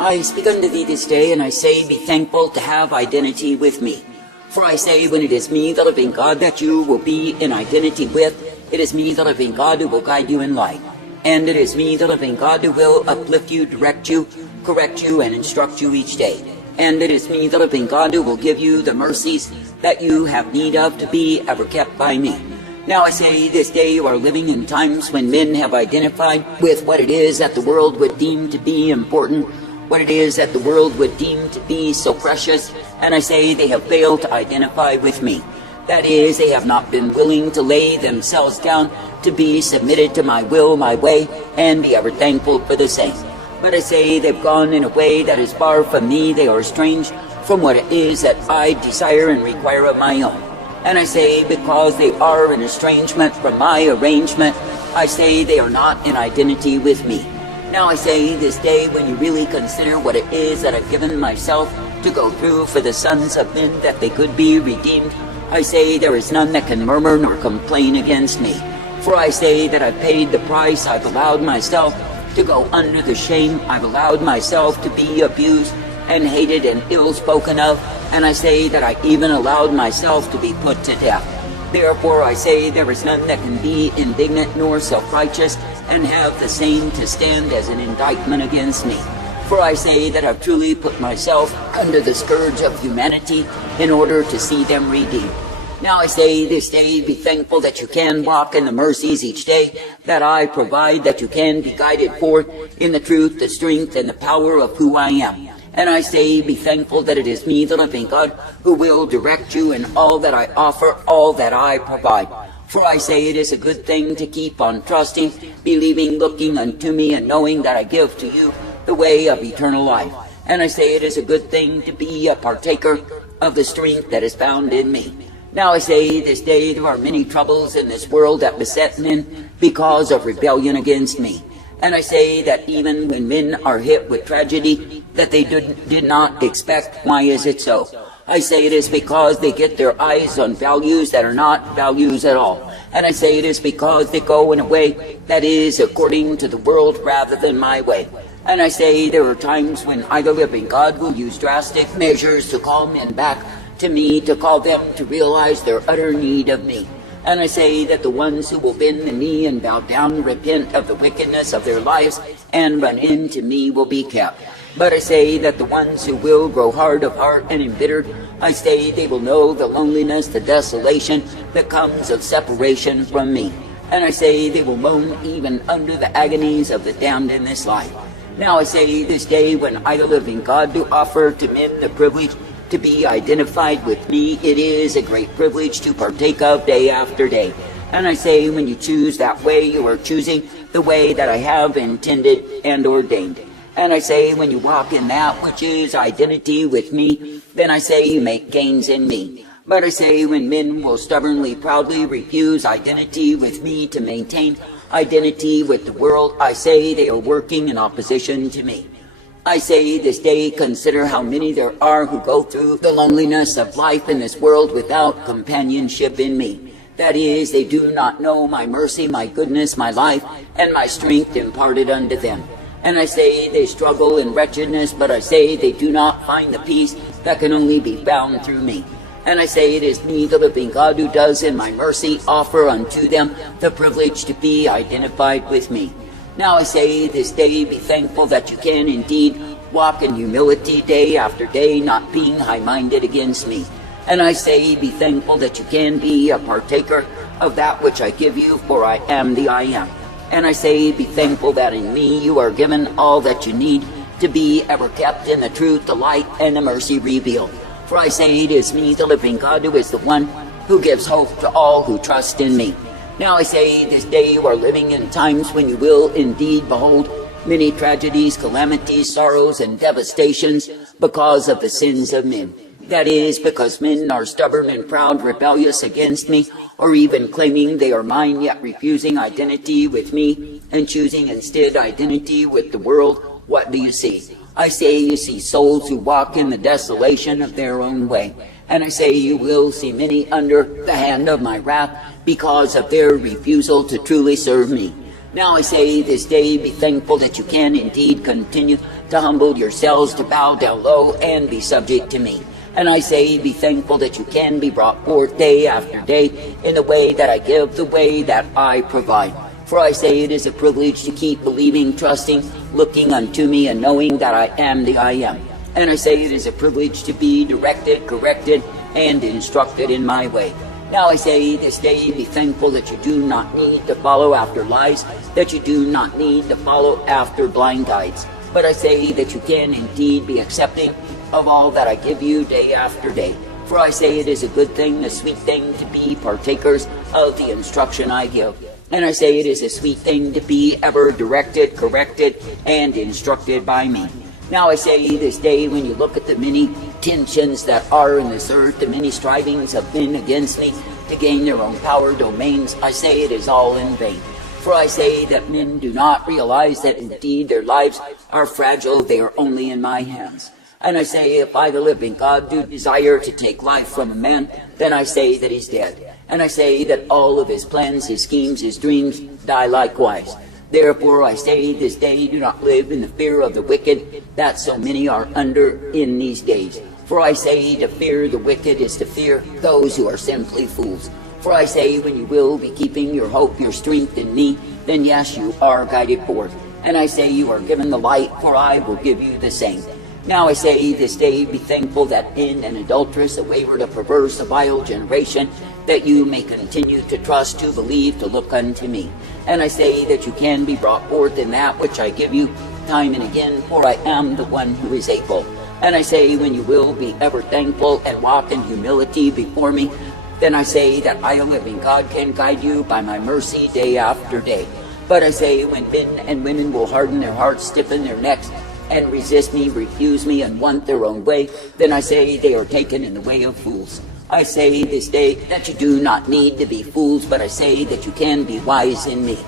I speak unto thee this day, and I say, be thankful to have identity with me. For I say, when it is me, the living God, that you will be in identity with, it is me, the living God, who will guide you in life. And it is me, the living God, who will uplift you, direct you, correct you, and instruct you each day. And it is me, the living God, who will give you the mercies that you have need of to be ever kept by me. Now I say, this day you are living in times when men have identified with what it is that the world would deem to be important, what it is that the world would deem to be so precious, and I say they have failed to identify with me. That is, they have not been willing to lay themselves down to be submitted to my will, my way, and be ever thankful for the same. But I say they've gone in a way that is far from me. They are estranged from what it is that I desire and require of my own. And I say, because they are in estrangement from my arrangement, I say they are not in identity with me. Now I say, this day, when you really consider what it is that I've given myself to go through for the sons of men, that they could be redeemed, I say there is none that can murmur nor complain against me. For I say that I've paid the price. I've allowed myself to go under the shame. I've allowed myself to be abused and hated and ill spoken of. And I say that I even allowed myself to be put to death. Therefore I say there is none that can be indignant nor self-righteous and have the same to stand as an indictment against me. For I say that I've truly put myself under the scourge of humanity in order to see them redeemed. Now I say, this day, be thankful that you can walk in the mercies each day that I provide, that you can be guided forth in the truth, the strength, and the power of who I am. And I say, be thankful that it is me, the living God, who will direct you in all that I offer, all that I provide. For I say, it is a good thing to keep on trusting, believing, looking unto me, and knowing that I give to you the way of eternal life. And I say, it is a good thing to be a partaker of the strength that is found in me. Now I say, this day there are many troubles in this world that beset men because of rebellion against me. And I say that even when men are hit with tragedy that they did not expect, why is it so? I say it is because they get their eyes on values that are not values at all. And I say it is because they go in a way that is according to the world rather than my way. And I say there are times when I, the living God, will use drastic measures to call men back to me, to call them to realize their utter need of me. And I say that the ones who will bend the knee and bow down and repent of the wickedness of their lives and run into me will be kept. But I say that the ones who will grow hard of heart and embittered, I say they will know the loneliness, the desolation that comes of separation from me. And I say they will moan even under the agonies of the damned in this life. Now I say, this day, when I, the living God, do offer to men the privilege to be identified with me, it is a great privilege to partake of day after day. And I say, when you choose that way, you are choosing the way that I have intended and ordained. And I say, when you walk in that which is identity with me, then I say you make gains in me. But I say, when men will stubbornly, proudly refuse identity with me to maintain identity with the world, I say they are working in opposition to me. I say, this day, consider how many there are who go through the loneliness of life in this world without companionship in me. That is, they do not know my mercy, my goodness, my life, and my strength imparted unto them. And I say, they struggle in wretchedness, but I say they do not find the peace that can only be found through me. And I say, it is me, the living God, who does in my mercy offer unto them the privilege to be identified with me. Now I say, this day, be thankful that you can indeed walk in humility day after day, not being high-minded against me. And I say, be thankful that you can be a partaker of that which I give you, for I am the I am. And I say, be thankful that in me you are given all that you need to be ever kept in the truth, the light, and the mercy revealed. For I say, it is me, the living God, who is the one who gives hope to all who trust in me. Now I say, this day you are living in times when you will indeed behold many tragedies, calamities, sorrows, and devastations because of the sins of men. That is, because men are stubborn and proud, rebellious against me, or even claiming they are mine, yet refusing identity with me and choosing instead identity with the world. What do you see? I say, you see souls who walk in the desolation of their own way. And I say, you will see many under the hand of my wrath because of their refusal to truly serve me. Now I say this day, be thankful that you can indeed continue to humble yourselves, to bow down low and be subject to me. And I say, be thankful that you can be brought forth day after day in the way that I give, the way that I provide. For I say it is a privilege to keep believing, trusting, looking unto me, and knowing that I am the I am. And I say it is a privilege to be directed, corrected, and instructed in my way. Now I say this day, be thankful that you do not need to follow after lies, that you do not need to follow after blind guides. But I say that you can indeed be accepting of all that I give you day after day. For I say it is a good thing, a sweet thing to be partakers of the instruction I give. And I say it is a sweet thing to be ever directed, corrected, and instructed by me. Now I say this day, when you look at the many tensions that are in this earth, the many strivings of men against me to gain their own power, domains, I say it is all in vain. For I say that men do not realize that indeed their lives are fragile, they are only in my hands. And I say, if I, the living God, do desire to take life from a man, then I say that he's dead. And I say that all of his plans, his schemes, his dreams die likewise. Therefore I say this day, do not live in the fear of the wicked, that so many are under in these days. For I say, to fear the wicked is to fear those who are simply fools. For I say, when you will be keeping your hope, your strength in me, then yes, you are guided forth. And I say, you are given the light, for I will give you the same. Now I say this day, be thankful that in an adulterous, a wayward, a perverse, a vile generation, that you may continue to trust, to believe, to look unto me. And I say that you can be brought forth in that which I give you time and again, for I am the one who is able. And I say, when you will be ever thankful and walk in humility before me, then I say that I, a living God, can guide you by my mercy day after day. But I say, when men and women will harden their hearts, stiffen their necks, and resist me, refuse me, and want their own way, then I say they are taken in the way of fools. I say this day that you do not need to be fools, but I say that you can be wise in me.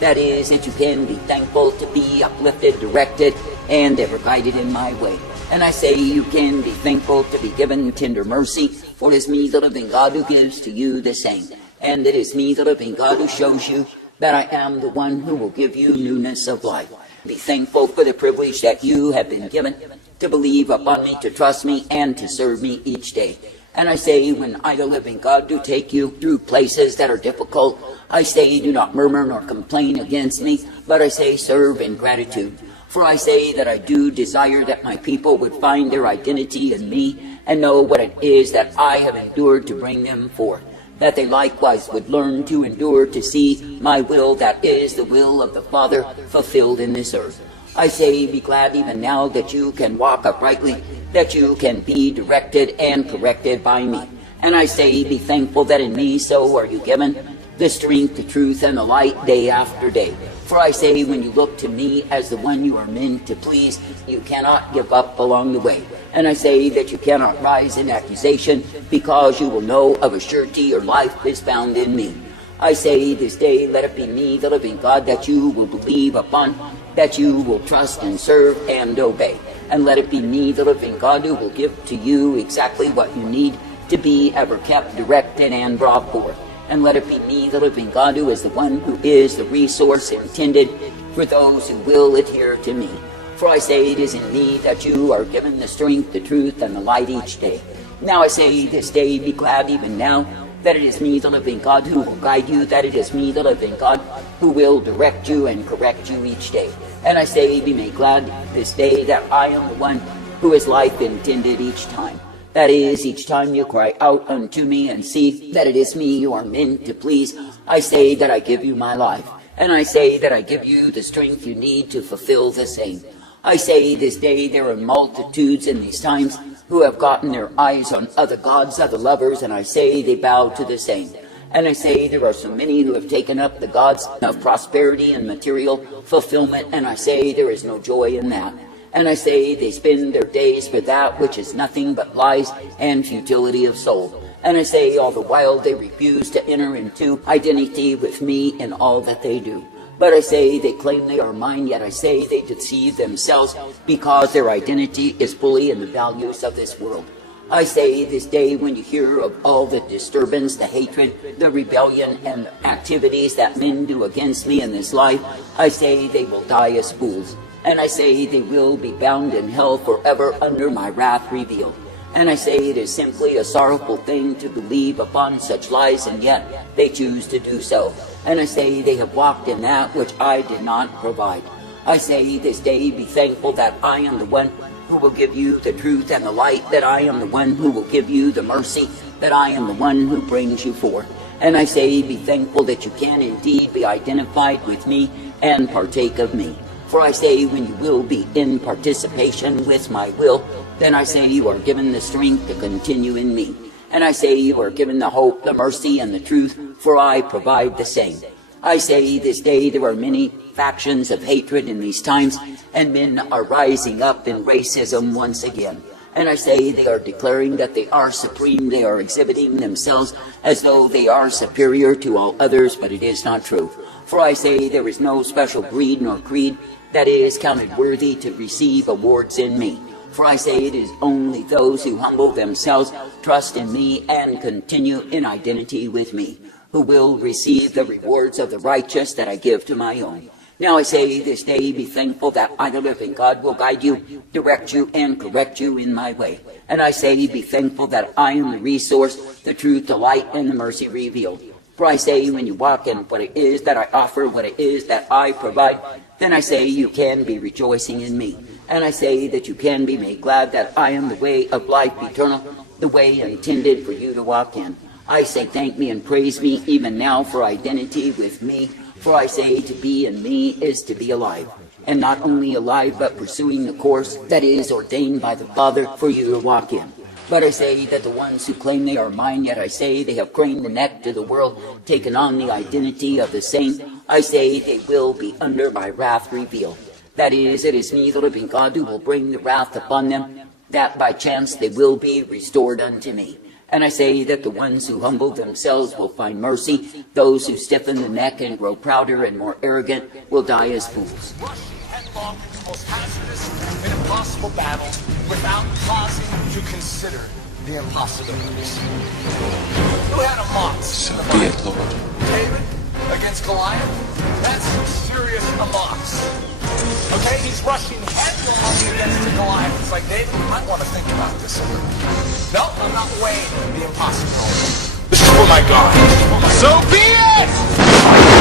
That is, that you can be thankful to be uplifted, directed, and ever guided in my way. And I say you can be thankful to be given tender mercy, for it is me, the living God, who gives to you the same. And it is me, the living God, who shows you that I am the one who will give you newness of life. Be thankful for the privilege that you have been given to believe upon me, to trust me, and to serve me each day. And I say, when I, the living God, do take you through places that are difficult, I say, do not murmur nor complain against me, but I say, serve in gratitude. For I say that I do desire that my people would find their identity in me and know what it is that I have endured to bring them forth, that they likewise would learn to endure to see my will, that is the will of the Father, fulfilled in this earth. I say, be glad even now that you can walk uprightly, that you can be directed and corrected by me. And I say, be thankful that in me so are you given the strength, the truth, and the light day after day. For I say, when you look to me as the one you are meant to please, you cannot give up along the way. And I say that you cannot rise in accusation, because you will know of a surety your life is found in me. I say this day, let it be me, the living God, that you will believe upon, that you will trust and serve and obey. And let it be me, the living God, who will give to you exactly what you need to be ever kept, directed, and brought forth. And let it be me, the living God, who is the one who is the resource intended for those who will adhere to me. For I say it is in me that you are given the strength, the truth, and the light each day. Now I say this day, be glad even now that it is me, the living God, who will guide you, that it is me, the living God, who will direct you and correct you each day. And I say, be made glad this day that I am the one who is life intended each time. That is, each time you cry out unto me and see that it is me you are meant to please, I say that I give you my life. And I say that I give you the strength you need to fulfill the same. I say this day there are multitudes in these times who have gotten their eyes on other gods, other lovers, and I say they bow to the same. And I say there are so many who have taken up the gods of prosperity and material fulfillment, and I say there is no joy in that. And I say they spend their days for that which is nothing but lies and futility of soul. And I say all the while they refuse to enter into identity with me in all that they do. But I say they claim they are mine, yet I say they deceive themselves, because their identity is fully in the values of this world. I say this day, when you hear of all the disturbance, the hatred, the rebellion, and activities that men do against me in this life, I say they will die as fools. And I say they will be bound in hell forever under my wrath revealed. And I say it is simply a sorrowful thing to believe upon such lies, and yet they choose to do so. And I say they have walked in that which I did not provide. I say this day, be thankful that I am the one who will give you the truth and the light, that I am the one who will give you the mercy, that I am the one who brings you forth. And I say, be thankful that you can indeed be identified with me and partake of me. For I say, when you will be in participation with my will, then I say you are given the strength to continue in me. And I say you are given the hope, the mercy, and the truth, for I provide the same. I say this day there are many factions of hatred in these times, and men are rising up in racism once again. And I say they are declaring that they are supreme. They are exhibiting themselves as though they are superior to all others, but it is not true. For I say there is no special breed nor creed that is counted worthy to receive awards in me. For I say it is only those who humble themselves, trust in me, and continue in identity with me, who will receive the rewards of the righteous that I give to my own. Now I say this day, be thankful that I, the living God, will guide you, direct you, and correct you in my way. And I say, be thankful that I am the resource, the truth, the light, and the mercy revealed. For I say, when you walk in what it is that I offer, what it is that I provide, then I say you can be rejoicing in me. And I say that you can be made glad that I am the way of life eternal, the way intended for you to walk in. I say thank me and praise me even now for identity with me. For I say to be in me is to be alive. And not only alive, but pursuing the course that is ordained by the Father for you to walk in. But I say that the ones who claim they are mine, yet I say they have craned the neck to the world, taken on the identity of the saint, I say they will be under my wrath revealed. That is, it is me, the living God, who will bring the wrath upon them, that by chance they will be restored unto me. And I say that the ones who humble themselves will find mercy. Those who stiffen the neck and grow prouder and more arrogant will die as fools. Rushing headlong into the most hazardous and impossible battle without pausing to consider the impossibilities. Who had a mox? So be it, Lord. David against Goliath? That's some serious amox. Okay, he's rushing headlong against the Goliath. It's like, David, you might want to think about this a little. No, I'm not weighing the impossibility. This is for my God. So be it!